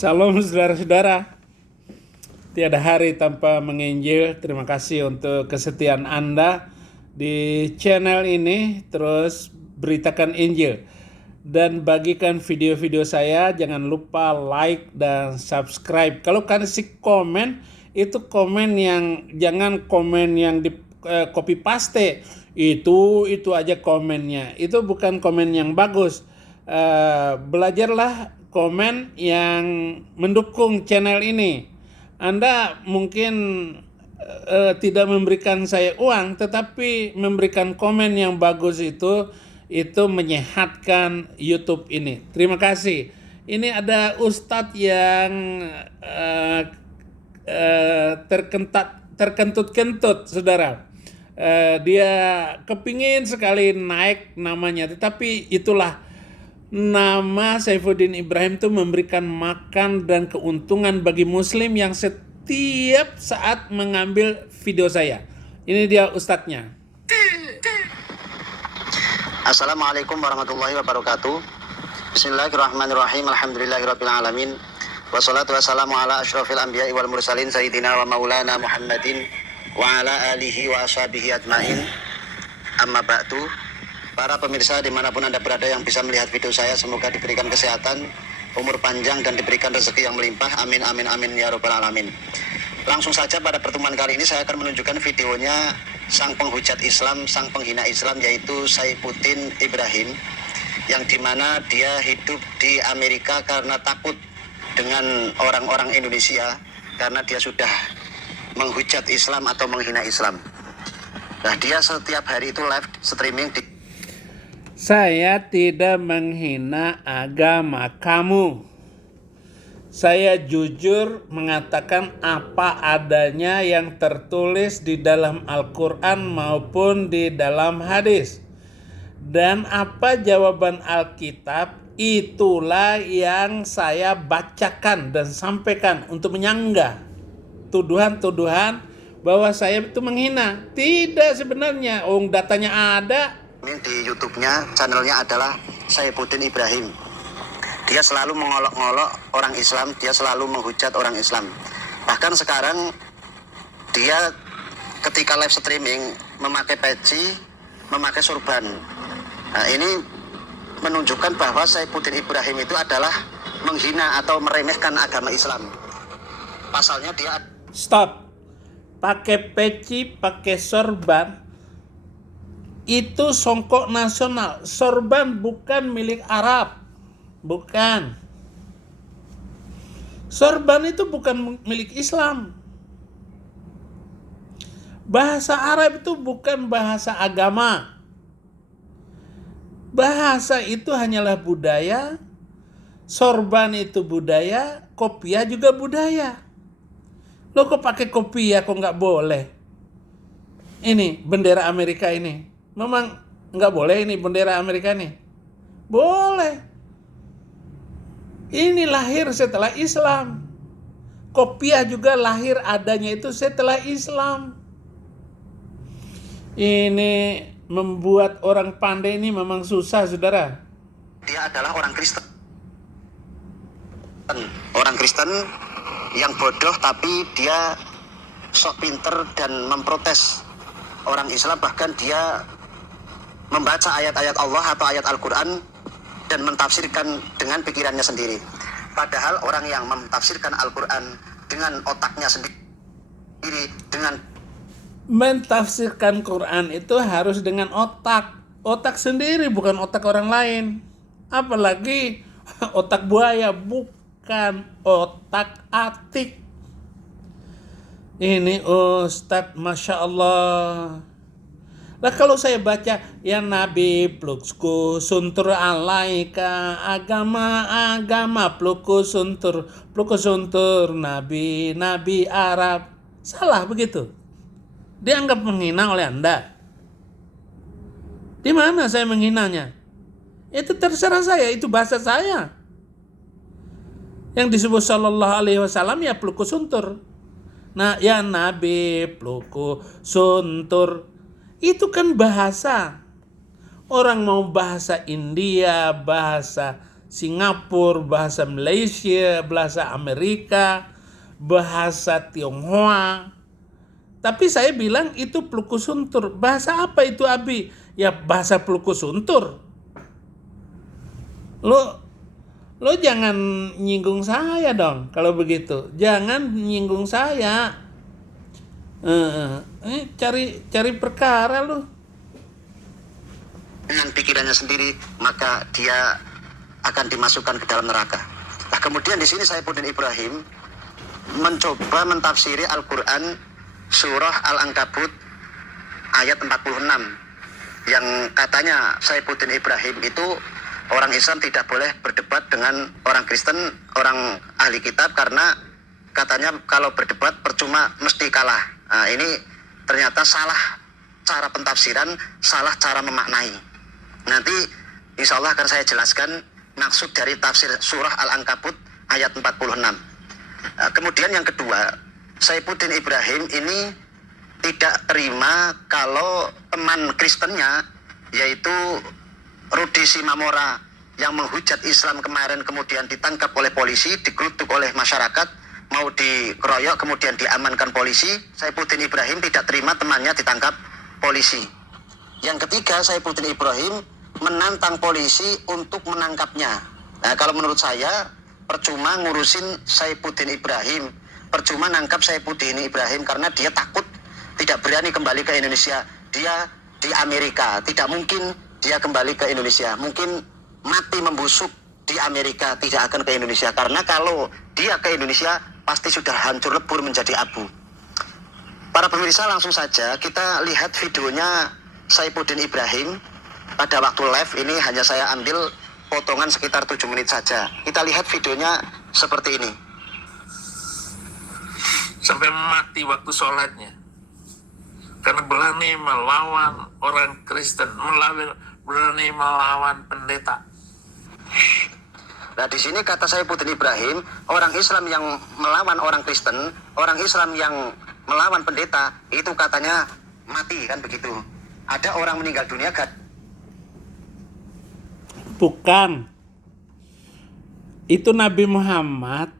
Salam saudara-saudara, tiada hari tanpa menginjil. Terima kasih untuk kesetiaan Anda di channel ini. Terus beritakan Injil dan bagikan video-video saya. Jangan lupa like dan subscribe. Kalau kasih komen, itu komen yang jangan komen yang di copy paste. Itu aja komennya. Itu bukan komen yang bagus. Belajarlah komen yang mendukung channel ini. Anda mungkin tidak memberikan saya uang, tetapi memberikan komen yang bagus itu menyehatkan YouTube ini. Terima kasih. Ini ada Ustadz yang terkentut-kentut, saudara. Dia kepingin sekali naik namanya, tetapi itulah nama Saifuddin Ibrahim itu memberikan makan dan keuntungan bagi muslim yang setiap saat mengambil video saya. Ini dia ustadznya. Assalamualaikum warahmatullahi wabarakatuh. Bismillahirrahmanirrahim. Alhamdulillahirabbil alamin. Wassalatu wassalamu ala asyrafil anbiya'i wal mursalin sayyidina wa maulana Muhammadin wa ala alihi wa ashabihi ajmain. Amma ba'du. Para pemirsa dimanapun Anda berada yang bisa melihat video saya, semoga diberikan kesehatan, umur panjang, dan diberikan rezeki yang melimpah. Amin, amin, amin, ya rabbal alamin. Langsung saja pada pertemuan kali ini saya akan menunjukkan videonya sang penghujat Islam, sang penghina Islam, yaitu Saifuddin Ibrahim, yang dimana dia hidup di Amerika karena takut dengan orang-orang Indonesia, karena dia sudah menghujat Islam atau menghina Islam. Nah, dia setiap hari itu live streaming di... Saya tidak menghina agama kamu. Saya jujur mengatakan apa adanya yang tertulis di dalam Al-Quran maupun di dalam hadis. Dan apa jawaban Alkitab, itulah yang saya bacakan dan sampaikan untuk menyanggah tuduhan-tuduhan bahwa saya itu menghina. Tidak sebenarnya, datanya ada. Di YouTube-nya, channelnya adalah Saifuddin Ibrahim. Dia selalu mengolok-ngolok orang Islam, dia selalu menghujat orang Islam. Bahkan sekarang dia ketika live streaming memakai peci, memakai sorban. Nah, ini menunjukkan bahwa Saifuddin Ibrahim itu adalah menghina atau meremehkan agama Islam. Pasalnya dia... Stop. Pakai peci, pakai sorban, itu songkok nasional. Sorban bukan milik Arab. Bukan. Sorban itu bukan milik Islam. Bahasa Arab itu bukan bahasa agama. Bahasa itu hanyalah budaya. Sorban itu budaya. Kopiah juga budaya. Lo kok pakai kopiah kok nggak boleh? Ini bendera Amerika ini. Memang nggak boleh ini bendera Amerika nih? Boleh. Ini lahir setelah Islam. Kopiah juga lahir adanya itu setelah Islam. Ini membuat orang pandai ini memang susah, saudara. Dia adalah orang Kristen. Orang Kristen yang bodoh, tapi dia sok pinter dan memprotes orang Islam. Bahkan dia membaca ayat-ayat Allah atau ayat Al-Quran dan mentafsirkan dengan pikirannya sendiri. Padahal orang yang mentafsirkan Al-Quran dengan otaknya sendiri, dengan mentafsirkan Quran itu harus dengan otak sendiri, bukan otak orang lain. Apalagi otak buaya, bukan otak atik. Ini Ustadz, Masya Allah. Lah kalau saya baca, ya Nabi plukku suntur alaika, agama plukku suntur Nabi Arab. Salah begitu. Dianggap menghina oleh Anda. Di mana saya menghinanya? Itu terserah saya, itu bahasa saya. Yang disebut sallallahu alaihi wasallam ya plukku suntur. Nah, ya Nabi plukku suntur. Itu kan bahasa. Orang mau bahasa India, bahasa Singapura, bahasa Malaysia, bahasa Amerika, bahasa Tionghoa. Tapi saya bilang itu Plukusuntur. Bahasa apa itu, Abi? Ya bahasa Plukusuntur. Lo jangan nyinggung saya dong kalau begitu. Jangan nyinggung saya. Cari perkara lo. Dengan pikirannya sendiri, maka dia akan dimasukkan ke dalam neraka. Nah, kemudian di sini Saifuddin Ibrahim mencoba mentafsiri Al-Quran surah Al-Ankabut ayat 46 yang katanya Saifuddin Ibrahim itu orang Islam tidak boleh berdebat dengan orang Kristen, orang ahli kitab, karena katanya kalau berdebat percuma, mesti kalah. Nah, ini ternyata salah cara pentafsiran, salah cara memaknai. Nanti insya Allah akan saya jelaskan maksud dari tafsir surah Al-Ankabut ayat 46. Kemudian yang kedua, Saifuddin Ibrahim ini tidak terima kalau teman Kristennya, yaitu Rudy Simamora, yang menghujat Islam kemarin kemudian ditangkap oleh polisi, digerutuk oleh masyarakat, mau dikeroyok kemudian diamankan polisi. Saifuddin Ibrahim tidak terima temannya ditangkap polisi. Yang ketiga, Saifuddin Ibrahim menantang polisi untuk menangkapnya. Nah, kalau menurut saya percuma ngurusin Saifuddin Ibrahim, percuma nangkap Saifuddin Ibrahim, karena dia takut, tidak berani kembali ke Indonesia. Dia di Amerika, tidak mungkin dia kembali ke Indonesia. Mungkin mati membusuk di Amerika, tidak akan ke Indonesia. Karena kalau dia ke Indonesia pasti sudah hancur lebur menjadi abu. Para pemirsa, langsung saja kita lihat videonya Saifuddin Ibrahim pada waktu live ini. Hanya saya ambil potongan sekitar 7 menit saja. Kita lihat videonya seperti ini. Sampai mati waktu sholatnya, karena berani melawan orang Kristen, berani melawan pendeta. Nah, di sini kata Saifuddin Ibrahim, orang Islam yang melawan orang Kristen, orang Islam yang melawan pendeta, itu katanya mati, kan begitu. Ada orang meninggal dunia Bukan. Itu Nabi Muhammad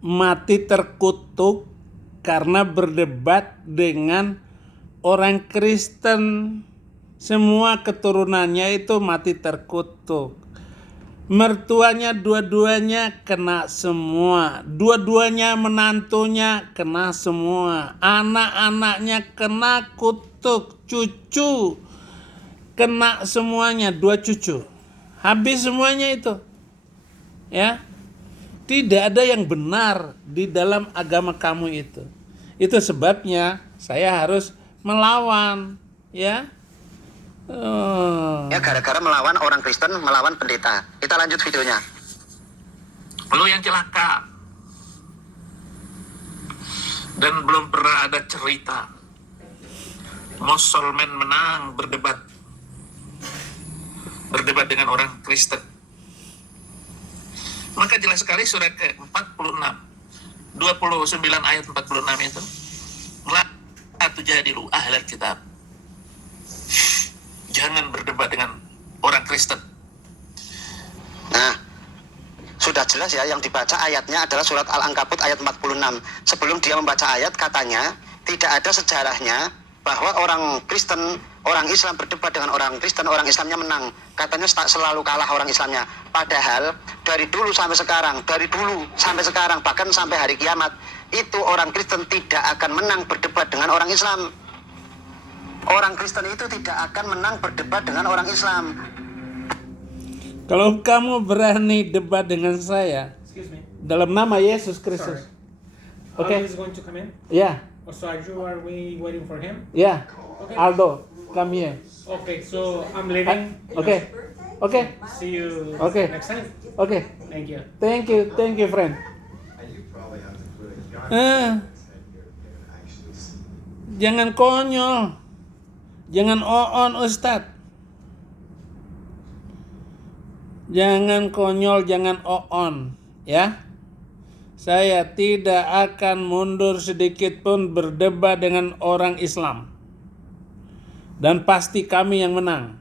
mati terkutuk karena berdebat dengan orang Kristen. Semua keturunannya itu mati terkutuk. Mertuanya dua-duanya kena semua. Dua-duanya menantunya kena semua. Anak-anaknya kena kutuk. Cucu kena semuanya, 2 cucu. Habis semuanya itu. Ya. Tidak ada yang benar di dalam agama kamu itu. Itu sebabnya saya harus melawan, ya. ya gara-gara melawan orang Kristen, melawan pendeta. Kita lanjut videonya. Lu yang celaka. Dan belum pernah ada cerita Muslim menang berdebat dengan orang Kristen. Maka jelas sekali surat ke-46 29 ayat 46 itu, la tujadilu ahlal kitab, jangan berdebat dengan orang Kristen. Nah, sudah jelas ya, yang dibaca ayatnya adalah surat Al-Ankabut ayat 46. Sebelum dia membaca ayat, katanya tidak ada sejarahnya bahwa orang Kristen, orang Islam berdebat dengan orang Kristen, orang Islamnya menang. Katanya selalu kalah orang Islamnya. Padahal dari dulu sampai sekarang, bahkan sampai hari kiamat, itu orang Kristen tidak akan menang berdebat dengan orang Islam. Orang Kristen itu tidak akan menang berdebat dengan orang Islam. Kalau kamu berani debat dengan saya, Excuse me. dalam nama Yesus Kristus. Sorry. Okay. He's going to come in. Ya, Oh, so are we waiting for him? ya. Okay. Aldo, come here. Okay, so I'm leaving. Oke. Oke. See you Okay. next time. Oke. Thank you. Thank you, friend. Jangan konyol. Jangan on, Ustadz. Jangan konyol, jangan on, ya. Saya tidak akan mundur sedikit pun berdebat dengan orang Islam. Dan pasti kami yang menang.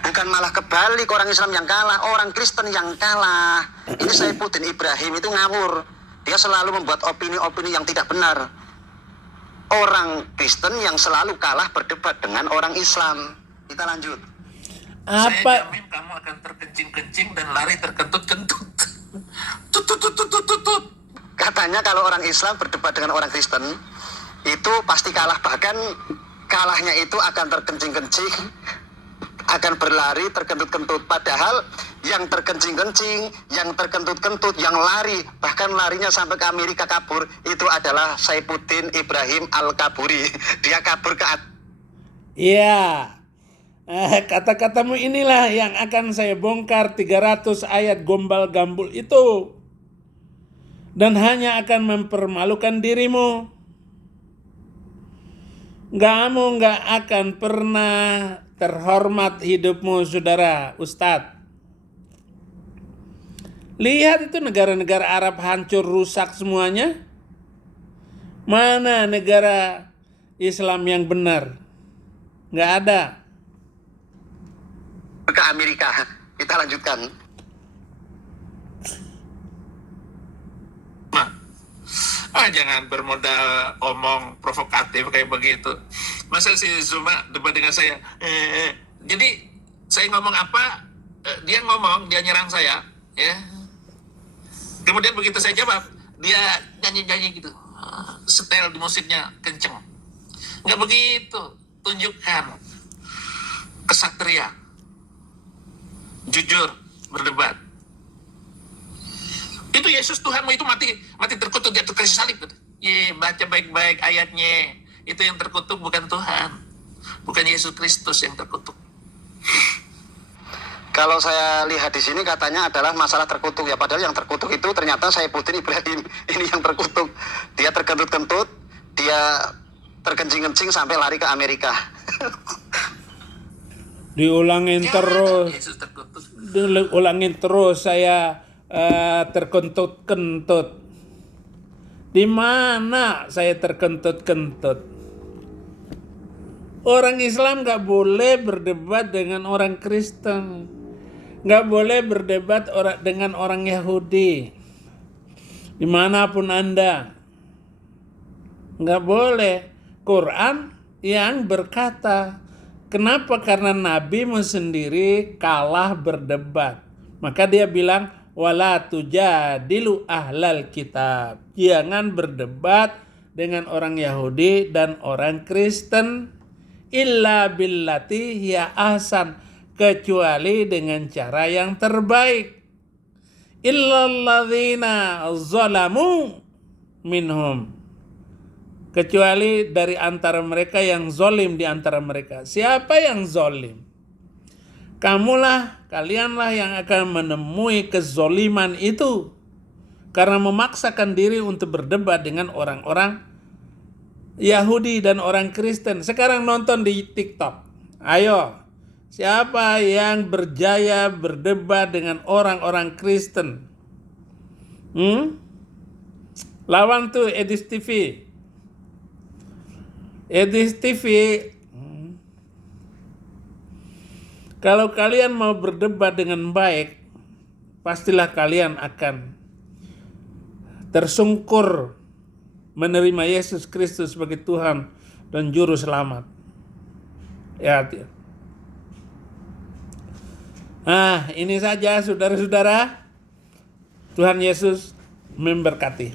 Bukan malah kebalik, orang Islam yang kalah, orang Kristen yang kalah. Ini Saifuddin Ibrahim itu ngawur. Dia selalu membuat opini-opini yang tidak benar. Orang Kristen yang selalu kalah berdebat dengan orang Islam. Kita lanjut. Saya Apa? jamin kamu akan terkencing-kencing dan lari terkentut-kentut. Tut, tut, tut, tut, tut, tut, tut. Katanya kalau orang Islam berdebat dengan orang Kristen, itu pasti kalah. Bahkan kalahnya itu akan terkencing-kencing, akan berlari terkentut-kentut. Padahal yang terkencing-kencing, yang terkentut-kentut, yang lari, bahkan larinya sampai ke Amerika kabur, itu adalah Saifuddin Ibrahim Al-Kaburi. Dia kabur ke Iya. Kata-katamu inilah yang akan saya bongkar 300 ayat gombal gambul itu. Dan hanya akan mempermalukan dirimu. Kamu gak akan pernah terhormat hidupmu, saudara Ustadz. Lihat itu negara-negara Arab hancur rusak semuanya. Mana negara Islam yang benar? Gak ada. Amerika. Kita lanjutkan. Jangan bermodal omong provokatif kayak begitu. Masa si Zuma debat dengan saya? Jadi saya ngomong apa, dia ngomong, dia nyerang saya, ya. Kemudian begitu saya jawab, dia nyanyi-nyanyi gitu, setel di musiknya kenceng. Nggak begitu, tunjukkan kesatria, jujur, berdebat. Itu Yesus Tuhanmu itu mati terkutuk di atas kayu salib. Baca baik-baik ayatnya. Itu yang terkutuk bukan Tuhan, bukan Yesus Kristus yang terkutuk. Kalau saya lihat di sini katanya adalah masalah terkutuk ya, padahal yang terkutuk itu ternyata Saifuddin Ibrahim. Ini yang terkutuk. Dia terkentut-kentut, dia terkencing-kencing sampai lari ke Amerika. Diulangin terus. Yesus terkutuk. Diulangin terus, saya terkentut-kentut. Di mana saya terkentut-kentut? Orang Islam gak boleh berdebat dengan orang Kristen. Gak boleh berdebat dengan orang Yahudi. Dimanapun Anda. Gak boleh. Quran yang berkata, kenapa? Karena Nabi sendiri kalah berdebat. Maka dia bilang, wala tujadilu ahlal kitab. Jangan berdebat dengan orang Yahudi dan orang Kristen illa billati hiya ahsan, kecuali dengan cara yang terbaik. Illalladzina zalamu minhum, kecuali dari antara mereka yang zolim di antara mereka. Siapa yang zolim? Kalianlah yang akan menemui kezoliman itu karena memaksakan diri untuk berdebat dengan orang-orang Yahudi dan orang Kristen. Sekarang nonton di TikTok. Ayo, siapa yang berjaya berdebat dengan orang-orang Kristen? Lawan tuh Edis TV. Edis TV. Kalau kalian mau berdebat dengan baik, pastilah kalian akan tersungkur menerima Yesus Kristus sebagai Tuhan dan Juru Selamat. Ya. Ini saja saudara-saudara. Tuhan Yesus memberkati.